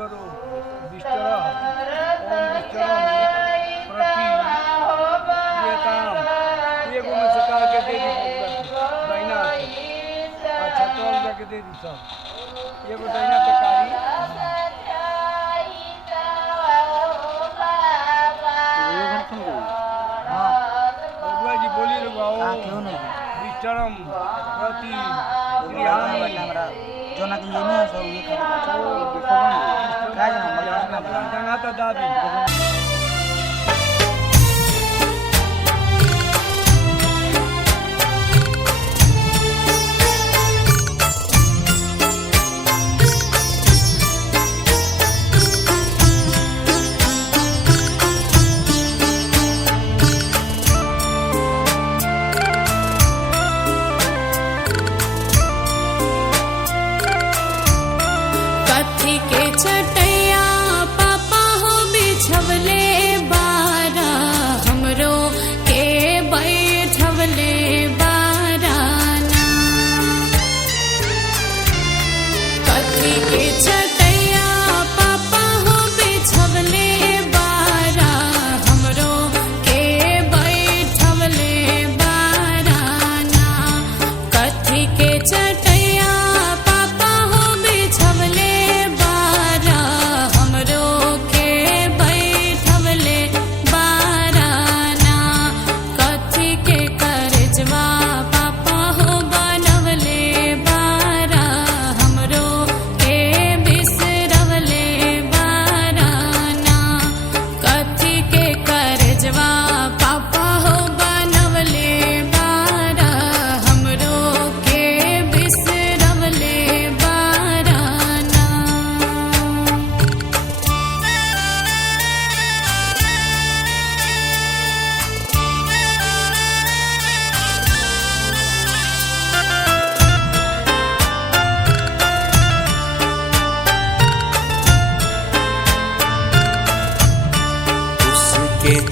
विष्टरो विष्टरा ओम विष्टरम प्रति ये काम ये को में सका के दे दी दाहिना अच्छा तो हम जाके दे दी सब ये को दाहिना तकारी हाँ जी बोली लगाओ क्यों नहीं विष्टरम प्रति जो ना कि ये नहीं है सब ये काय जाना तो दादी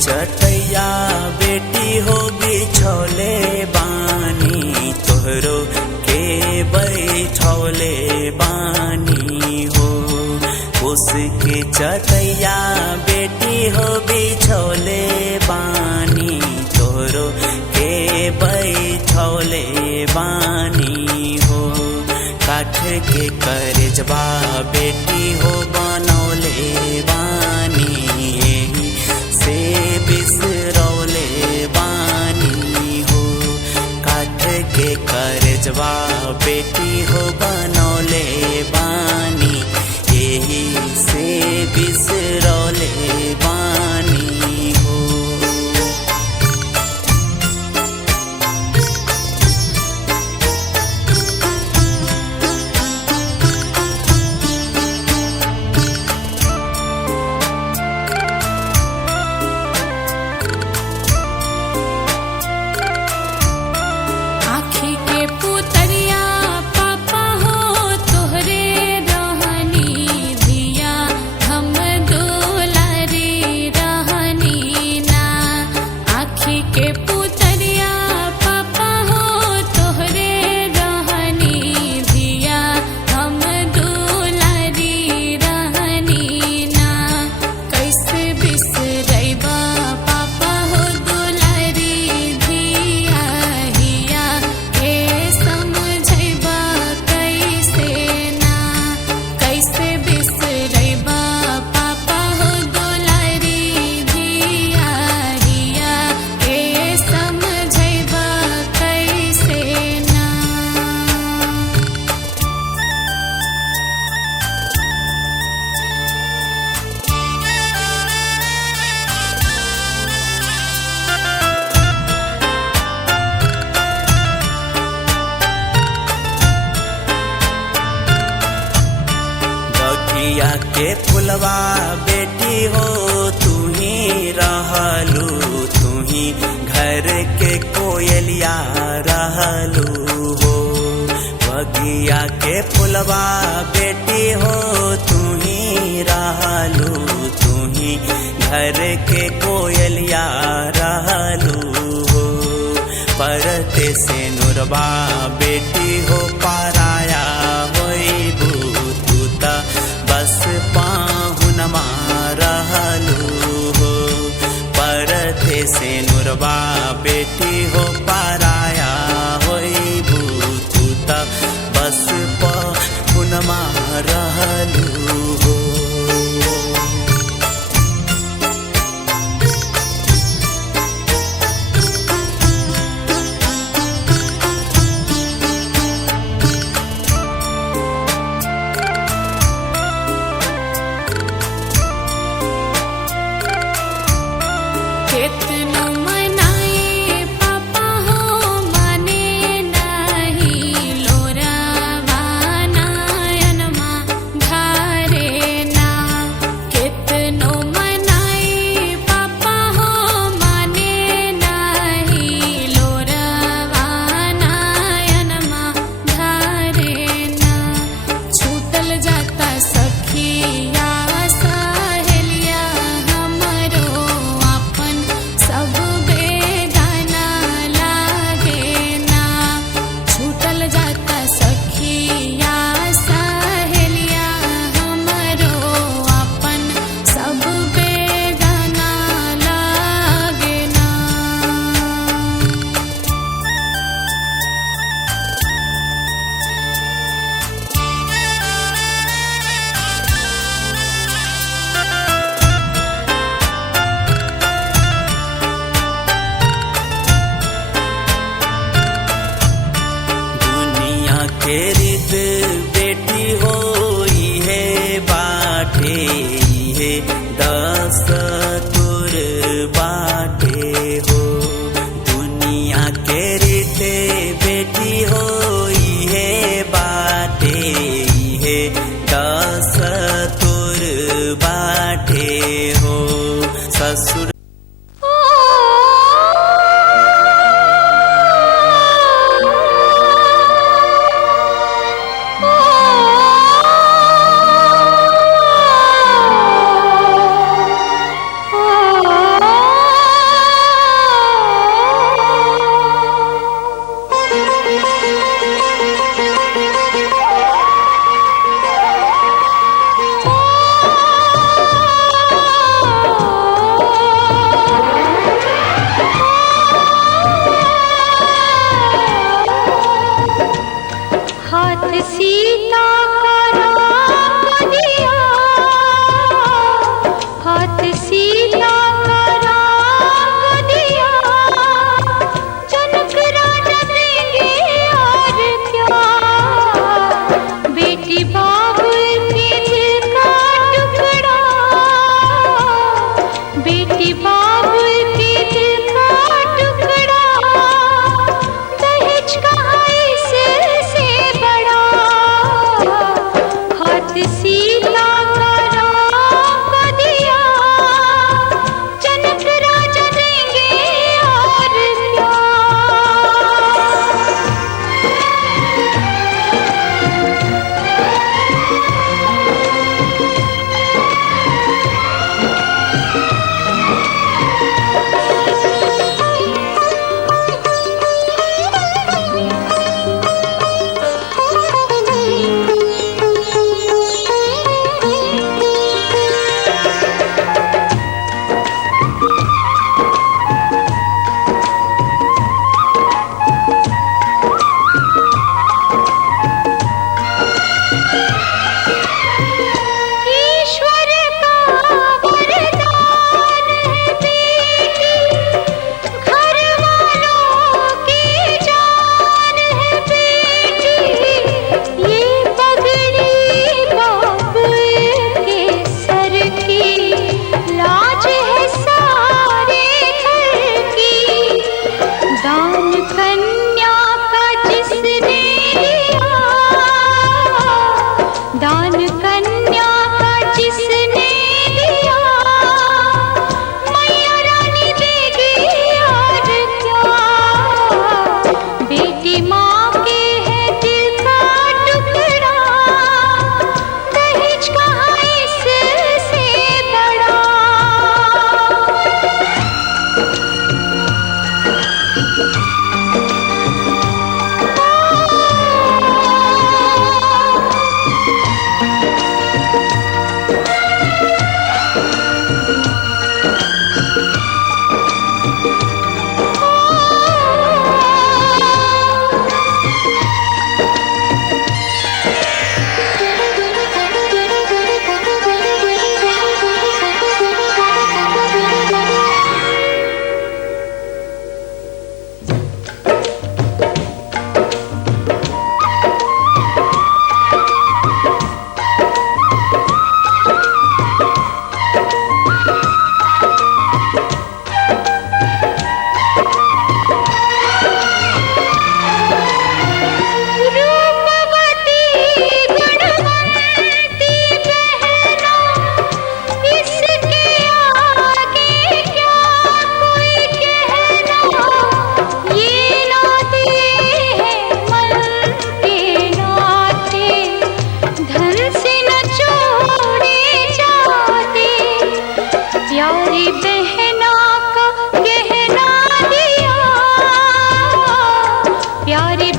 चटैया बेटी हो बिछौले बानी तोहरो के बैठौले बानी हो उसके चटैया बेटी हो बिछौले बानी तोहरो के बैठौले बानी हो काठ के करजबा बेटी हो बनौले बानी से बिसरौले बानी हो काठ के करजबा बेटी हो बनौले बानी यही से बिसरौले बानी हो बगिया के फुलवा बेटी हो तू ही रहलू तू ही घर के कोयलिया रहलू हो बगिया के फुलवा बेटी हो तू ही रहलू तू ही घर के कोयलिया रहलू हो परते से नुरबा बेटी हो पाराया होइबू तू ता बस पा लोरवा बेटी हो पराया होई भूतूता बस पुनमा रहलू हो। कितनो मनाए पापा हो माने नहीं लोरावा नयनमा धारे ना। कितनो मनाए पापा हो माने नहीं लोरावा नयनमा धारे ना। छूटल जाता सखिया सहेलिया हमरो अपन सब बेगाना लागे ना। छूटल जाता सखिया सहेलिया हमरो अपन सब बेगाना लागे ना। दुनिया के रित बेटी हो है बाटे है दस तुर बाटे हो। दुनिया के रित बेटी हो है बाटे है दस तुर बाटे हो। ससुर हाथ सीता का राम दिया, हाथ सीता का राम दिया। जनक राजा देंगे और क्या, बेटी बाबुल के दिल का टुकड़ा, बेटी बाबुल के दिल का टुकड़ा। दहेज का इससे बड़ा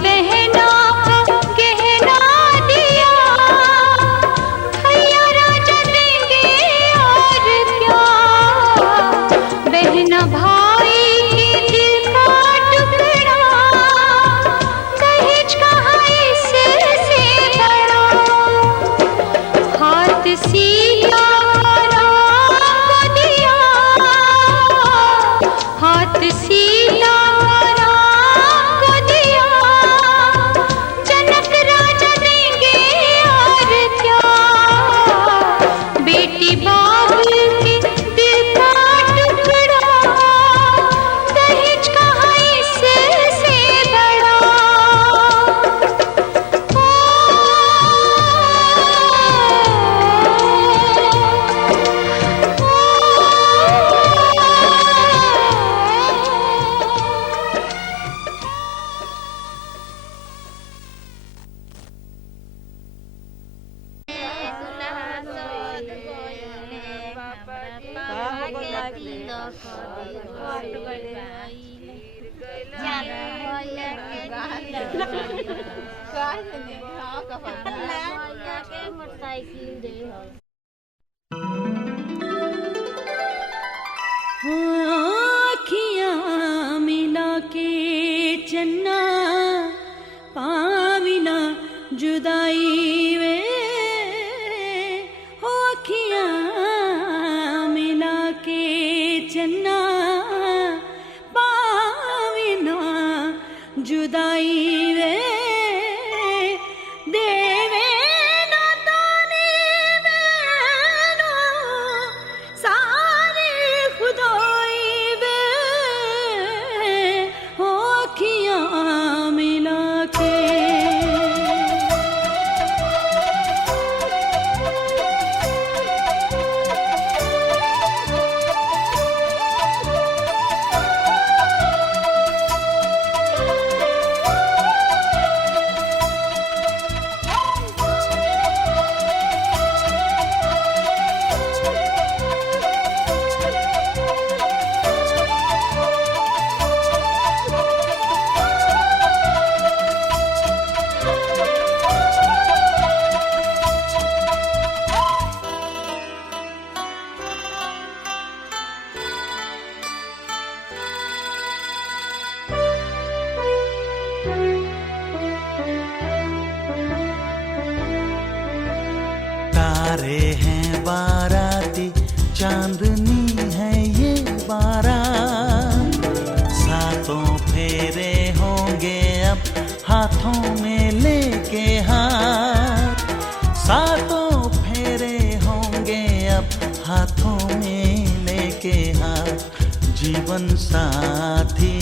बहना को गहना दिया, भैया राजा देंगे और क्या। बहना भाई के दिल का टुकड़ा, दहेज कहाँ इससे बड़ा। हाथ सीधा राम को दिया, हाथ सीधा राम को दिया, जनक राजा देंगे और क्या। बेटी बाबुल के दिल का टुकड़ा, दहेज कहाँ इससे बड़ा। आँखियाँ मिला के चन्ना पाविना जुदाई वे हो। आँखियाँ मिला के चन्ना पाविना जुदाई वे देवे ना ताने मैनो सारे खुदाई वे हो। आँखियाँ मिला के तारे हैं बाराती, चांदनी है ये बारात। सातों फेरे होंगे अब हाथों में लेके हाथ। सातों फेरे होंगे अब हाथों में लेके हाथ। जीवन साथी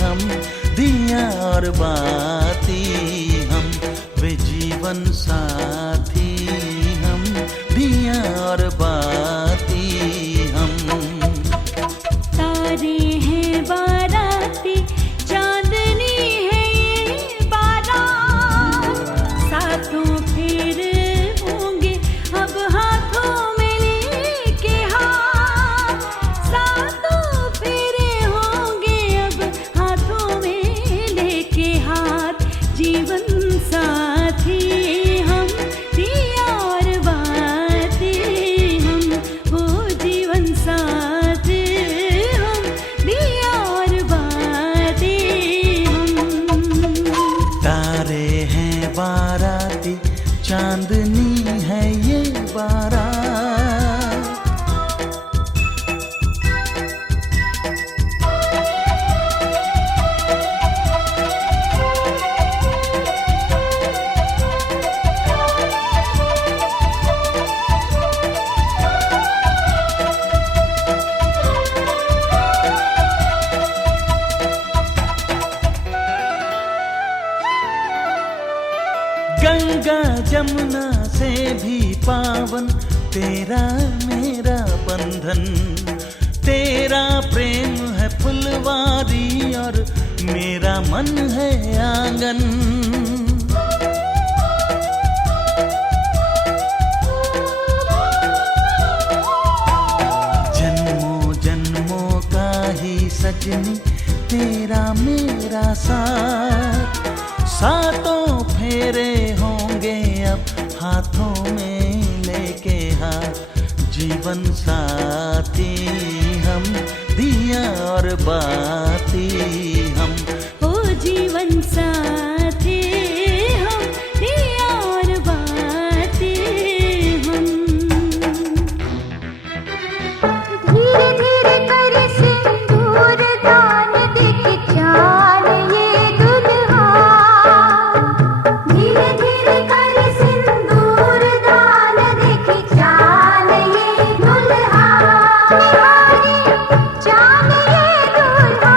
हम, दिया और बाती हम, वे जीवन साथी हम, दिया और बाती हम। तारे हैं बाराती, चांदनी है ये बारात। सातों फेर होंगे अब हाथों में लेके हाथ। सातों फेरे होंगे अब हाथों में लेके हाथ। जीवन साथी हम, दिया और बाती हम, वो जीवन साथी हम, दिया और बाती हम। तारे हैं बाराती, चांदनी है ये बारात। गंगा जमुना से भी पावन तेरा मेरा बंधन। तेरा प्रेम है फुलवारी और मेरा मन है आंगन। जन्मों जन्मों का ही सजनी तेरा मेरा साथ। सातों फेरे होंगे अब हाथों में लेके हाथ, जीवन साथी हम, दिया और बाती हम। ओ जीवन साथी हम, दिया और बाती हम। धीरे धीरे कर सिंदूर दान देख जान ये दुल्हा, धीरे धीरे कर सिंदूर दान देख जान ये दुल्हा, निहारे जान ये दुल्हा,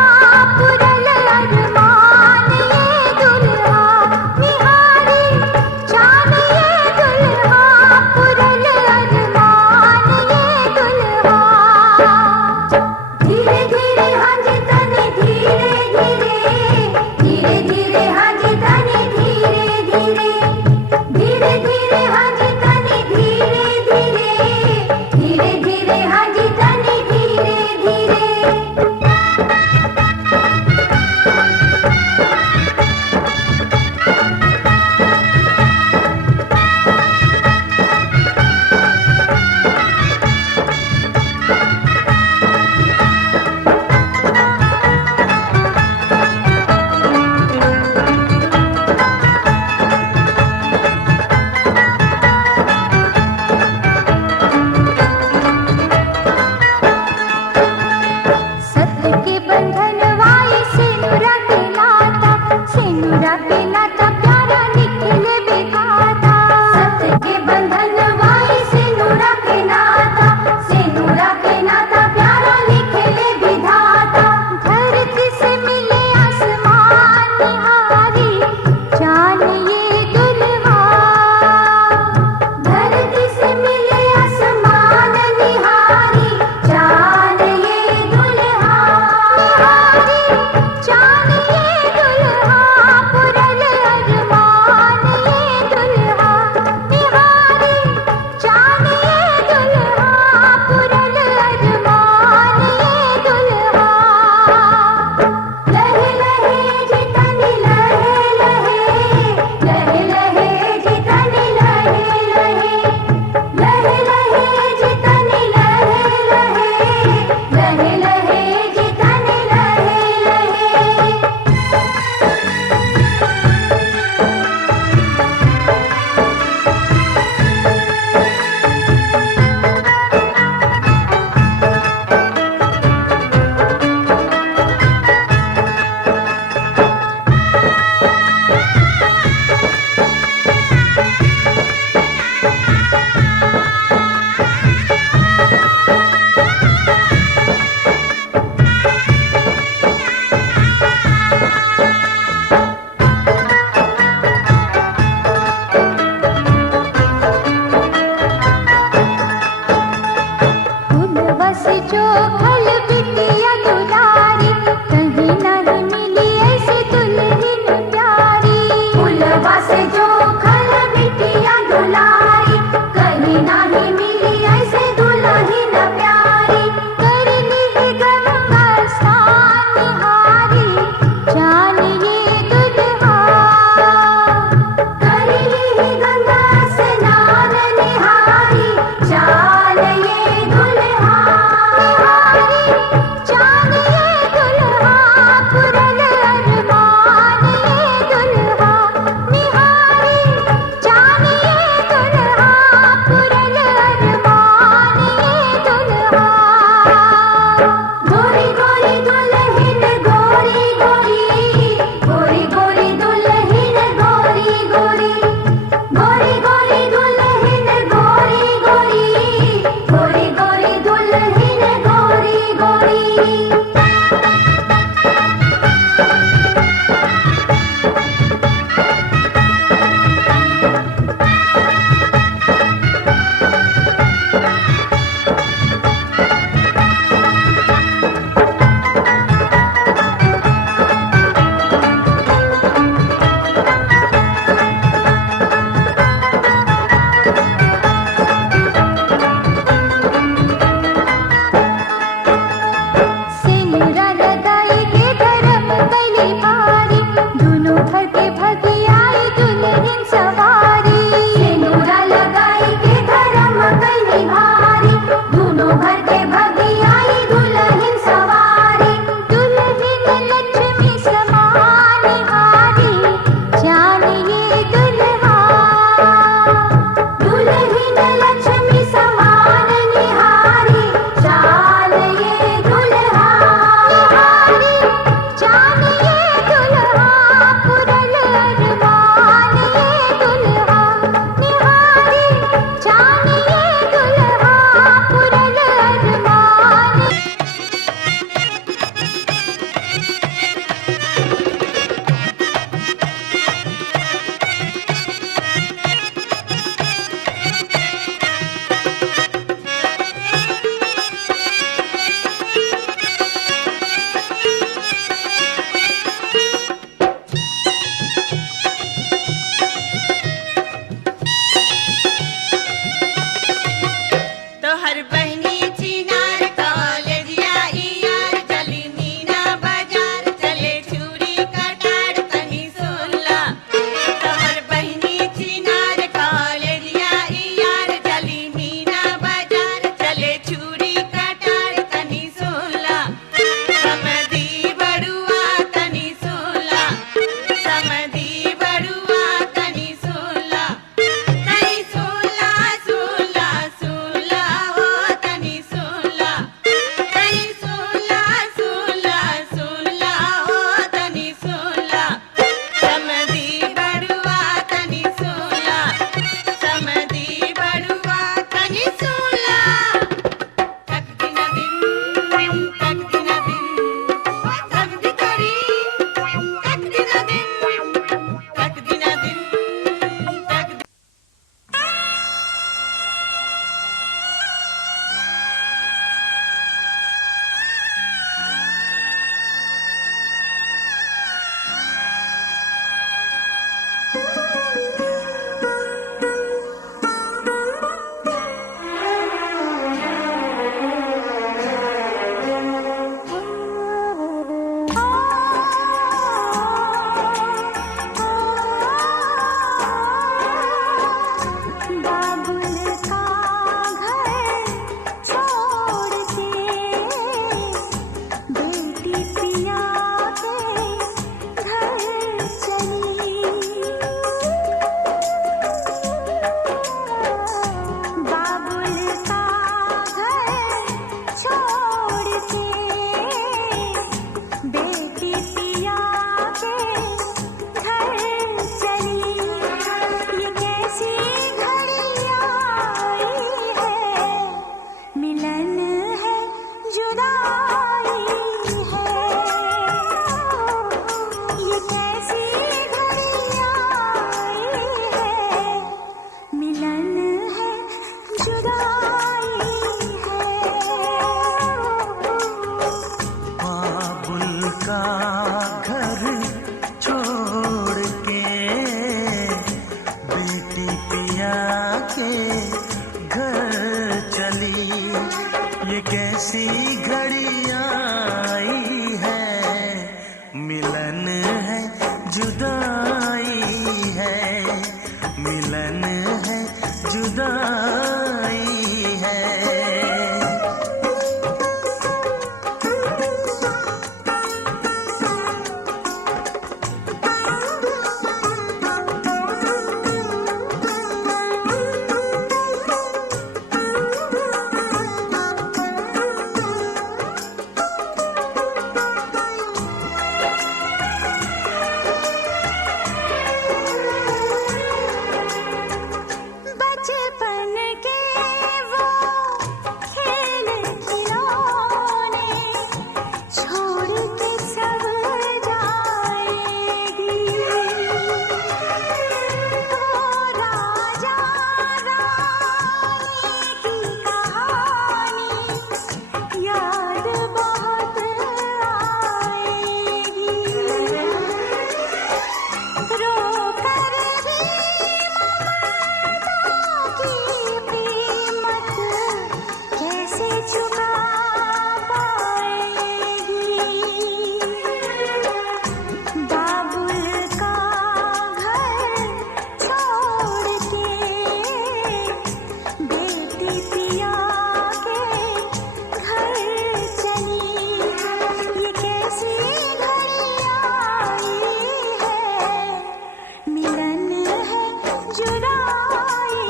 जुदाई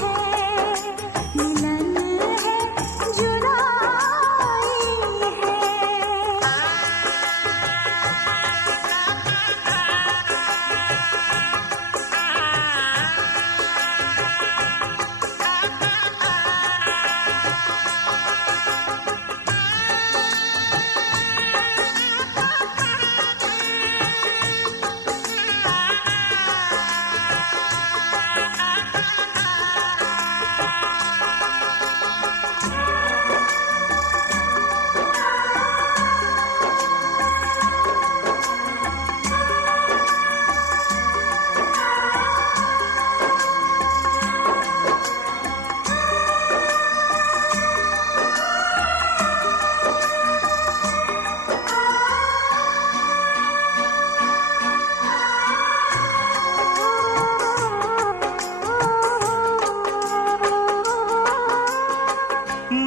है, मिलन है जुदाई है।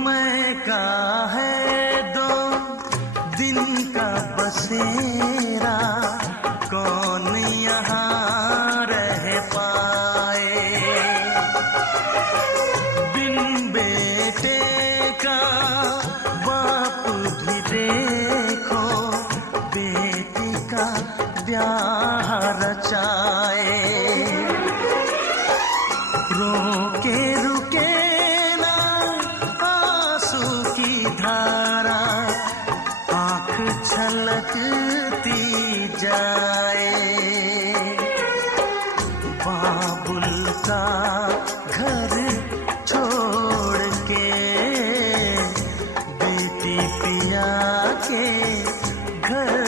मैं का है 2 दिन का बसेरा, कौन यहाँ रह पाए। बिन बेटे का बाप भी देखो, बेटी का ब्याह रचाए। रोके रुके ना आंसू की धारा, आँख छलकती जाए। बाबुल का घर छोड़ के बेटी पिया के घर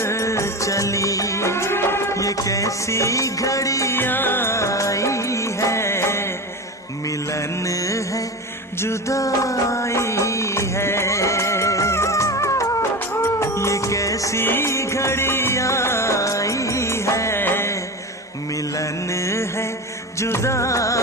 चली। ये कैसी घड़ी आई है, मिलन है जुदाई है। ये कैसी घड़ी आई है, मिलन है जुदाई